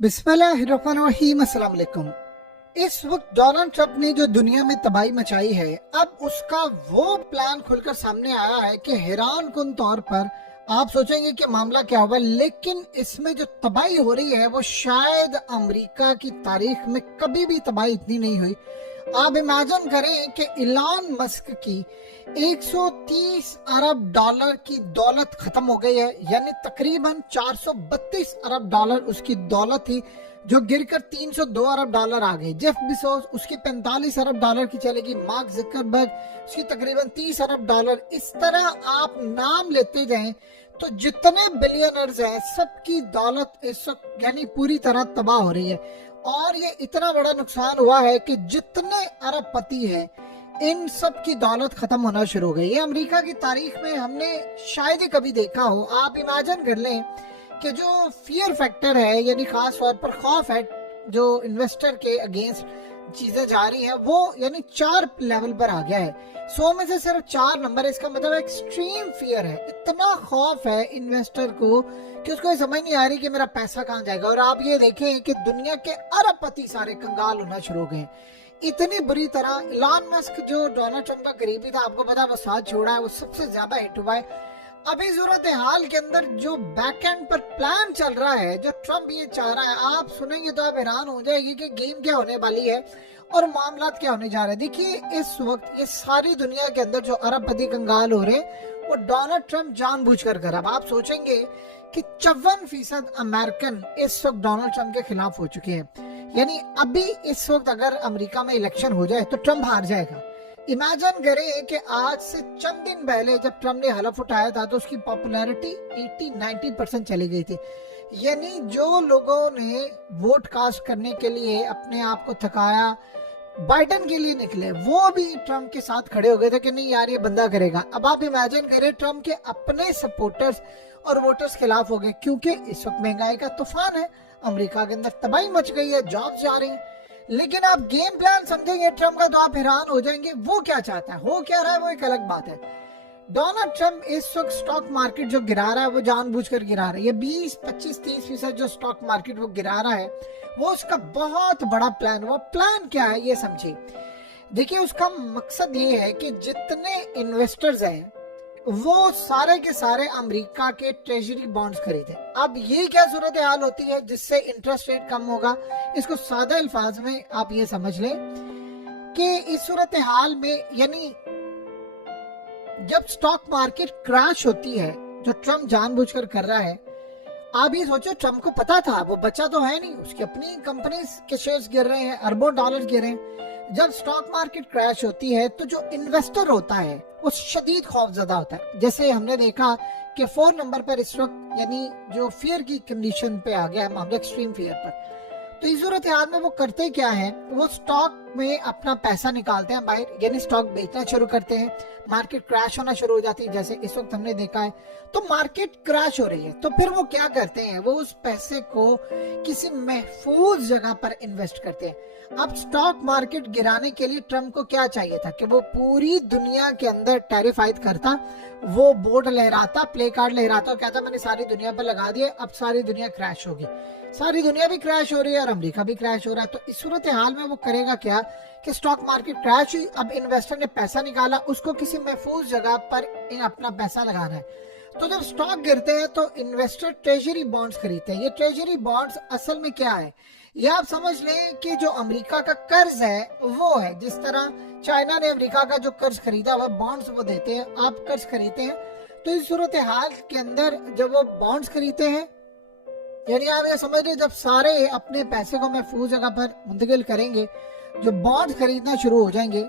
बिस्मिल्लाहिर्रहमानिर्रहीम। अस्सलाम वालेकुम। इस वक्त डोनाल्ड ट्रंप ने जो दुनिया में तबाही मचाई है, अब उसका वो प्लान खुलकर सामने आया है कि हैरान कुन तौर पर आप सोचेंगे कि मामला क्या होगा, लेकिन इसमें जो तबाही हो रही है वो शायद अमेरिका की तारीख में कभी भी तबाही इतनी नहीं हुई। आप इमेजिन करें कि इलॉन मस्क की 130 अरब डॉलर की दौलत खत्म हो गई है, यानी तकरीबन 432 अरब डॉलर उसकी दौलत थी जो गिरकर 302 अरब डॉलर आ गई। जेफ बेजोस उसकी 45 अरब डॉलर की चलेगी, मार्क जकरबर्ग उसकी तकरीबन 30 अरब डॉलर। इस तरह आप नाम लेते जाएं तो जितने बिलियनर्स हैं सबकी दौलत इस वक्त यानी पूरी तरह तबाह हो रही है। और ये इतना बड़ा नुकसान हुआ है कि जितने अरबपति हैं इन सब की दौलत खत्म होना शुरू हो गई। ये अमेरिका की तारीख में हमने शायद ही कभी देखा हो। आप इमेजिन कर लें कि जो फियर फैक्टर है, यानी खास तौर पर खौफ है जो इन्वेस्टर के अगेंस्ट चीजें जा रही हैं, वो यानी 4 लेवल पर आ गया है। 100 में से सिर्फ 4 नंबर है। इसका मतलब एक्सट्रीम फियर है, इतना खौफ है इन्वेस्टर को कि उसको ये समझ नहीं आ रही कि मेरा पैसा कहाँ जाएगा। और आप ये देखें कि दुनिया के अरबपति सारे कंगाल होना शुरू हो गए इतनी बुरी तरह। इलॉन मस्क जो डोनाल्ड ट्रंप का करीबी था, आपको पता है वो साथ छोड़ा है, वो सबसे ज्यादा हिट हुआ है। अभी सूरत हाल के अंदर जो बैक एंड पर प्लान चल रहा है, जो ट्रंप ये चाह रहा है, आप सुनेंगे तो आप हैरान हो जाएगी कि गेम क्या होने वाली है और मामला क्या होने जा रहे हैं। देखिए, इस वक्त ये सारी दुनिया के अंदर जो अरबपति कंगाल हो रहे हैं वो डोनाल्ड ट्रंप जानबूझकर कर। अब आप सोचेंगे कि 54% अमेरिकन इस वक्त डोनाल्ड ट्रंप के खिलाफ हो चुके हैं। यानी अभी इस वक्त अगर अमेरिका में इलेक्शन हो जाए तो ट्रंप हार जाएगा। इमेजिन करें कि आज से चंद दिन पहले जब ट्रंप ने हलफ उठाया था तो उसकी पॉपुलैरिटी 80-90% चली गई थी। यानी जो लोगों ने वोट कास्ट करने के लिए अपने आप को थकाया, बाइडन के लिए निकले, वो भी ट्रंप के साथ खड़े हो गए थे कि नहीं यार ये बंदा करेगा। अब आप इमेजिन करें ट्रंप के अपने सपोर्टर्स और वोटर्स खिलाफ हो गए, क्योंकि इस वक्त महंगाई का तूफान है, अमेरिका के अंदर तबाही मच गई है, जॉब्स जा रही हैं। लेकिन आप गेम प्लान समझेंगे ट्रंप का तो आप हैरान हो जाएंगे वो क्या चाहता है, हो क्या रहा है वो एक अलग बात है। डोनाल्ड ट्रंप इस वक्त स्टॉक मार्केट जो गिरा रहा है वो जानबूझकर गिरा रहा है। ये 20-25-30% जो स्टॉक मार्केट वो गिरा रहा है वो उसका बहुत बड़ा प्लान। वो प्लान क्या है ये समझिए। देखिए, उसका मकसद ये है कि जितने इन्वेस्टर्स हैं वो सारे के सारे अमेरिका के ट्रेजरी बॉन्ड्स खरीदे। अब ये क्या सूरत हाल होती है जिससे इंटरेस्ट रेट कम होगा। इसको सादा अल्फाज में आप ये समझ लें कि इस सूरत हाल में यानी जब स्टॉक मार्केट क्रैश होती है, जो ट्रंप जानबूझकर कर रहा है, आप ये सोचो ट्रंप को पता था, वो बच्चा तो है नहीं, उसकी अपनी कंपनी के शेयर्स गिर रहे हैं, अरबों डॉलर गिर रहे हैं। जब स्टॉक मार्केट क्रैश होती है तो जो इन्वेस्टर होता है वो शदीद खौफजदा होता है। जैसे हमने देखा कि 4 नंबर पर इस वक्त यानी जो फियर की कंडीशन पे आ गया है मामला, एक्सट्रीम फियर पर। तो इस सूरत हाल में वो करते क्या है, वो स्टॉक में अपना पैसा निकालते हैं बाहर, यानी स्टॉक बेचना शुरू करते हैं। मार्केट क्रैश होना शुरू हो जाती है, जैसे इस वक्त हमने देखा है। तो मार्केट क्रैश हो रही है तो फिर वो क्या करते हैं, वो उस पैसे को किसी महफूज जगह पर इन्वेस्ट करते हैं। अब स्टॉक मार्केट गिराने के लिए ट्रंप को क्या चाहिए था कि वो पूरी दुनिया के अंदर टैरिफ आयद करता, वो बोर्ड लहराता, प्ले कार्ड लहराता और कहता मैंने सारी दुनिया पर लगा दिए, अब सारी दुनिया क्रैश होगी। सारी दुनिया भी क्रैश हो रही है और अमेरिका भी क्रैश हो रहा है। तो इस सूरत हाल में वो करेगा क्या कि स्टॉक मार्केट क्रैश हुई, अब इन्वेस्टर ने पैसा निकाला, उसको किसी महफूज जगह पर अपना पैसा लगाना है। तो जब स्टॉक गिरते हैं तो इन्वेस्टर ट्रेजरी बॉन्ड्स खरीदते हैं। ये ट्रेजरी बॉन्ड्स असल में क्या है, ये आप समझ लें कि जो अमेरिका का कर्ज है वो है। जिस तरह चाइना ने अमेरिका का जो कर्ज खरीदा वह बॉन्ड्स वो देते हैं, आप कर्ज खरीदते हैं। तो इस सूरत हाल के अंदर जब वो बॉन्ड्स खरीदते हैं, यानी आप ये समझ लीजिए जब सारे अपने पैसे को महफूज जगह पर मुंतकिल करेंगे, जो बॉन्ड्स खरीदना शुरू हो जाएंगे,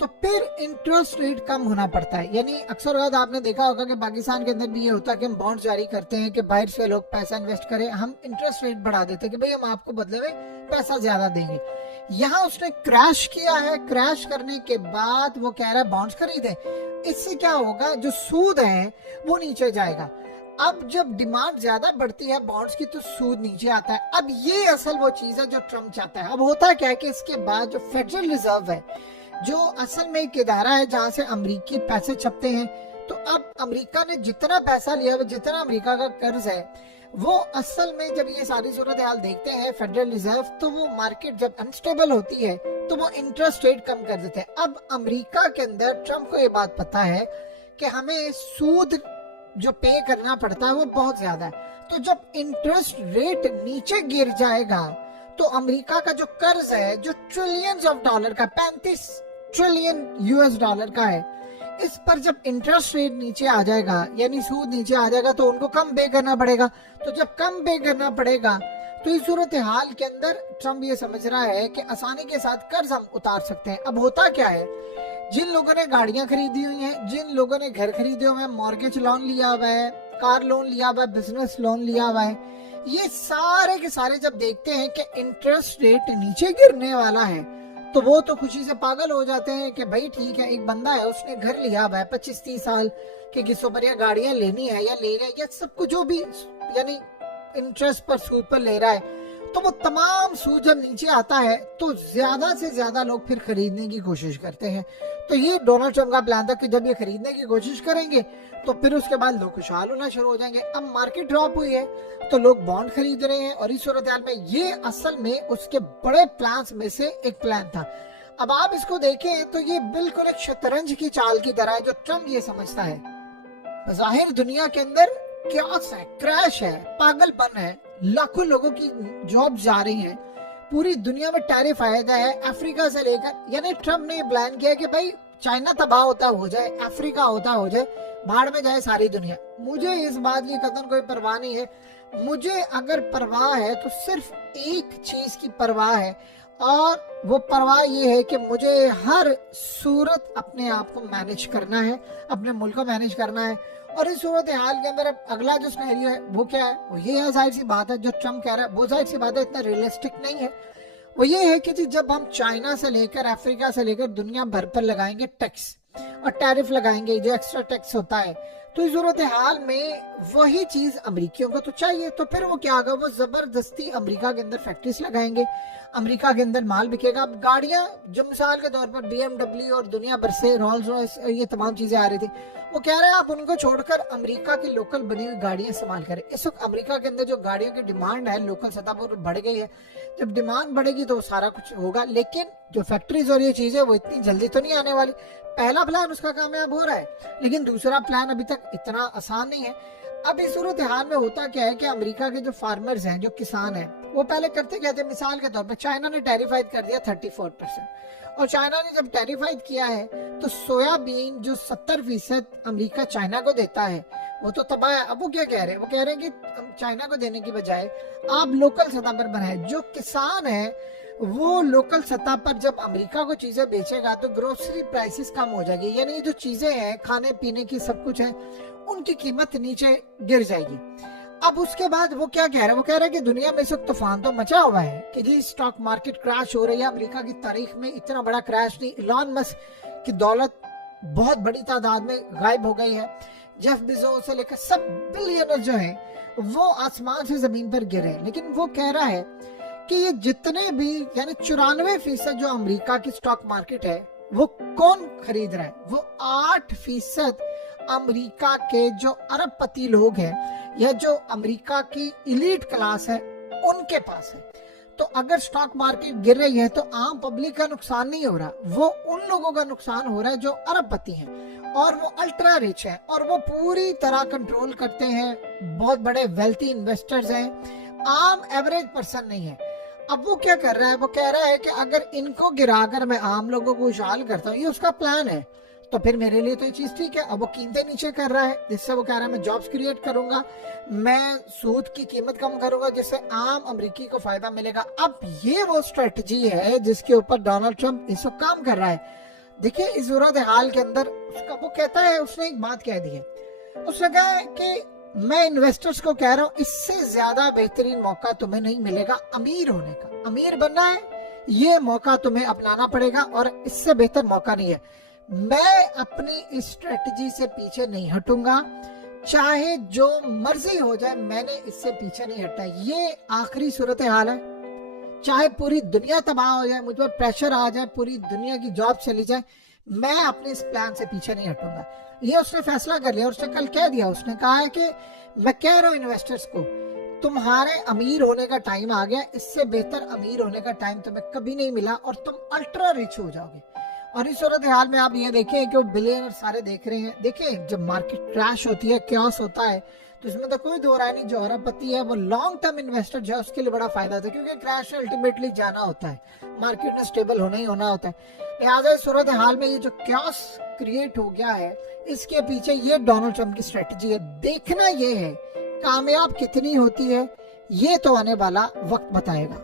तो फिर इंटरेस्ट रेट कम होना पड़ता है। यानी अक्सर बात आपने देखा होगा कि पाकिस्तान के अंदर भी ये होता है कि हम बॉन्ड जारी करते हैं कि बाहर से लोग पैसा इन्वेस्ट करें, हम इंटरेस्ट रेट बढ़ा देते हैं कि भाई हम आपको बदले में पैसा ज्यादा देंगे। यहाँ उसने क्रैश किया है, क्रैश करने के बाद वो कह रहा है बॉन्ड्स खरीदे। इससे क्या होगा, जो सूद है वो नीचे जाएगा। अब जब डिमांड ज्यादा बढ़ती है बॉन्ड्स की तो सूद नीचे आता है। अब ये असल वो चीज है जो ट्रंप चाहता है। अब होता क्या है कि इसके बाद जो फेडरल रिजर्व है, जो असल में एक इदारा है जहां से अमेरिकी पैसे छपते हैं, तो अब अमेरिका ने जितना पैसा लिया, जितना अमेरिका का कर्ज है, वो असल में जब ये सारी सूरत हाल देखते हैं फेडरल रिजर्व, तो वो मार्केट जब अनस्टेबल होती है तो वो इंटरेस्ट रेट कम कर देते हैं। अब अमेरिका के अंदर ट्रम्प को ये बात पता है कि हमें सूद जो पे करना पड़ता है वो बहुत ज्यादा है, तो जब इंटरेस्ट रेट नीचे गिर जाएगा तो अमेरिका का जो कर्ज है, जो ट्रिलियंस ऑफ डॉलर का, 35 ट्रिलियन यूएस डॉलर का है, इस पर जब इंटरेस्ट रेट नीचे आ जाएगा, यानी सूद नीचे आ जाएगा, तो उनको कम पे करना पड़ेगा। तो जब कम पे करना पड़ेगा तो इस सूरत हाल के अंदर ट्रम्प ये समझ रहा है कि आसानी के साथ कर्ज हम उतार सकते हैं। अब होता क्या है, जिन लोगों ने गाड़ियां खरीदी हुई हैं, जिन लोगों ने घर खरीदे हुए हैं, मॉर्गेज लोन लिया हुआ है, कार लोन लिया हुआ है, बिजनेस लोन लिया हुआ है, ये सारे के सारे जब देखते हैं कि इंटरेस्ट रेट नीचे गिरने वाला है तो वो तो खुशी से पागल हो जाते हैं कि भाई ठीक है, एक बंदा है उसने घर लिया हुआ है 25-30 साल के किस्तों पर, या गाड़ियां लेनी है या ले रहा है या सब कुछ जो भी यानी इंटरेस्ट पर सूद पर ले रहा है, तो वो तमाम सूद जब नीचे आता है तो ज्यादा से ज्यादा लोग फिर खरीदने की कोशिश करते हैं। तो ये डोनाल्ड ट्रम्प का प्लान था कि जब ये खरीदने की कोशिश करेंगे तो फिर उसके बाद लोग खुशहाल होना शुरू हो जाएंगे। अब मार्केट ड्रॉप हुई है तो लोग बॉन्ड खरीद रहे हैं, और इस सूरत हाल में ये असल में उसके बड़े प्लान्स में से एक प्लान था। अब आप इसको देखें तो ये बिल्कुल एक शतरंज की चाल की तरह है जो ट्रम्प ये समझता है। जाहिर दुनिया के अंदर क्यास है, क्रैश है, पागलपन है, लाखों लोगों की जॉब जा रही हैं, पूरी दुनिया में टैरिफ आया है अफ्रीका से लेकर, यानी ट्रम्प ने प्लान किया कि भाई चाइना तबाह होता हो जाए, अफ्रीका होता हो जाए, भाड़ में जाए सारी दुनिया। मुझे इस बात की कतई कोई परवाह नहीं है। मुझे अगर परवाह है तो सिर्फ एक चीज की परवाह है, और वो परवाह ये है कि मुझे हर सूरत अपने आप को मैनेज करना है, अपने मुल्क को मैनेज करना है। और इस सूरत हाल के अंदर अगला जो सिनेरियो है वो क्या है, वो ये है, जाहिर सी बात है जो ट्रम्प कह रहा है वो जाहिर सी बात है इतना रियलिस्टिक नहीं है। वो ये है कि जब हम चाइना से लेकर अफ्रीका से लेकर दुनिया भर पर लगाएंगे टैक्स और टैरिफ लगाएंगे, जो एक्स्ट्रा टैक्स होता है, तो इस सूरत हाल में वही चीज अमेरिकियों को तो चाहिए। तो फिर वो क्या होगा, वो जबरदस्ती अमेरिका के अंदर फैक्ट्रीज लगाएंगे, अमेरिका के अंदर माल बिकेगा। अब गाड़ियां जो मिसाल के तौर पर BMW और दुनिया भर से रोल्स रॉयस, ये तमाम चीजें आ रही थी, वो कह रहे हैं आप उनको छोड़कर अमेरिका की लोकल बनी हुई गाड़ियां इस्तेमाल करें। इस वक्त अमेरिका के अंदर जो गाड़ियों की डिमांड है लोकल सतह पर बढ़ गई है। जब डिमांड बढ़ेगी तो सारा कुछ होगा, लेकिन जो फैक्ट्रीज और ये चीजें वो इतनी जल्दी तो नहीं आने वाली। पहला प्लान उसका कामयाब हो रहा है, लेकिन दूसरा प्लान अभी तक इतना आसान नहीं है। अब इस सूरत हाल में होता क्या है कि अमेरिका के जो फार्मर्स हैं, जो किसान हैं, वो पहले करते क्या थे, मिसाल के तौर पर चाइना ने टैरिफाइड कर दिया 34%, और चाइना ने जब टैरिफाइड किया है तो सोयाबीन जो 70% अमेरिका चाइना को देता है वो तो तबाह है। अब वो क्या कह रहे हैं, वो कह रहे हैं कि चाइना को देने की बजाय आप लोकल सतह पर बनाए। जो किसान है वो लोकल सतह पर जब अमेरिका को चीजें बेचेगा तो ग्रोसरी प्राइसेस कम हो जाएगी, यानी जो चीजें हैं खाने पीने की सब कुछ है उनकी कीमत नीचे गिर जाएगी। अब उसके बाद वो क्या कह रहा है, वो कह रहा है कि दुनिया में इस वक्त तूफान तो मचा हुआ है कि जी स्टॉक मार्केट क्रैश हो रही है। अमेरिका की तारीख में इतना बड़ा क्रैश नहीं, इलॉन मस्क की दौलत बहुत बड़ी तादाद में गायब हो गई है, जेफ बेजोस से लेकर सब बिलियनर जो है वो आसमान से जमीन पर गिरे। लेकिन वो कह रहा है कि ये जितने भी यानी 94% जो अमेरिका की स्टॉक मार्केट है वो कौन खरीद रहा है, वो 8% अमेरिका के जो अरबपति लोग हैं या जो अमेरिका की इलीट क्लास है उनके पास है। तो अगर स्टॉक मार्केट गिर रही है तो आम पब्लिक का नुकसान नहीं हो रहा, वो उन लोगों का नुकसान हो रहा है जो अरबपति हैं और वो अल्ट्रा रिच है और वो पूरी तरह कंट्रोल करते हैं, बहुत बड़े वेल्थी इन्वेस्टर्स हैं, आम एवरेज पर्सन नहीं है। अब वो क्या कर रहा है, वो कह रहा है कि अगर इनको गिराकर मैं आम लोगों को खुशहाल करता हूँ, ये उसका प्लान है, तो फिर मेरे लिए तो ये चीज ठीक है। अब वो कीमतें नीचे कर रहा है जिससे वो कह रहा है मैं जॉब्स क्रिएट करूंगा, मैं सूद की कीमत कम करूंगा जिससे आम अमेरिकी को फायदा मिलेगा। अब ये वो स्ट्रेटजी है जिसके ऊपर डोनाल्ड ट्रंप इस वक्त काम कर रहा है। देखिए इस सूरत हाल के अंदर उसका वो कहता है, उसने एक बात कह दी है, उसने कहा है कि मैं इन्वेस्टर्स को कह रहा हूँ इससे ज्यादा बेहतरीन मौका तुम्हें नहीं मिलेगा अमीर होने का। अमीर बनना है ये मौका तुम्हें अपनाना पड़ेगा और इससे बेहतर मौका नहीं है। मैं अपनी इस स्ट्रेटजी से पीछे नहीं हटूंगा, चाहे जो मर्जी हो जाए, मैंने इससे पीछे नहीं हटना। ये आखिरी सूरत हाल है, चाहे पूरी दुनिया तबाह हो जाए, मुझ पर प्रेशर आ जाए, पूरी दुनिया की जॉब चली जाए, मैं अपने इस प्लान से पीछे नहीं हटूंगा। ये उसने फैसला कर लिया और उसने कल कह दिया, उसने कहा है कि मैं कह रहा हूं इन्वेस्टर्स को तुम्हारे अमीर होने का टाइम आ गया, इससे बेहतर अमीर होने का टाइम तुम्हें कभी नहीं मिला और तुम अल्ट्रा रिच हो जाओगे। और इस सूरत हाल में आप ये देखें कि वो बिलियनर सारे देख रहे हैं। देखिए जब मार्केट क्रैश होती है, क्योस होता है, तो इसमें तो कोई दो राय नहीं, जो अरबपति है वो लॉन्ग टर्म इन्वेस्टर जो है उसके लिए बड़ा फायदा था, क्योंकि क्रैश में अल्टीमेटली जाना होता है, मार्केट में स्टेबल होना ही होना होता है। लिहाजा इस सूरत हाल में ये जो क्योस क्रिएट हो गया है, इसके पीछे ये डोनाल्ड ट्रंप की स्ट्रेटजी है। देखना ये है कामयाब कितनी होती है, ये तो आने वाला वक्त बताएगा।